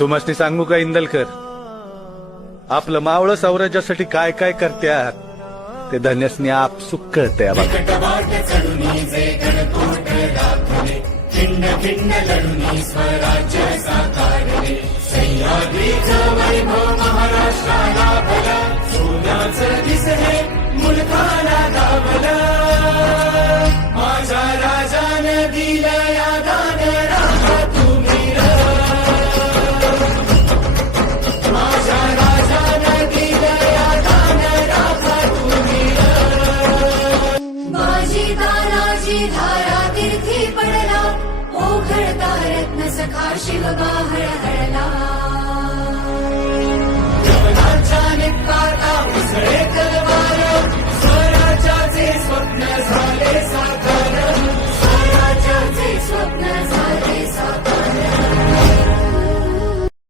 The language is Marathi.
तुम्हाला सांगू का इंदलकर? आपलं मावळं सौराज्यासाठी काय काय करत्यात ते धन्यसनी आपसुक कळतंय बघा धारा तीर्थी पडला ओघळता रत्न सखा शिव हळहळला यवनाच्या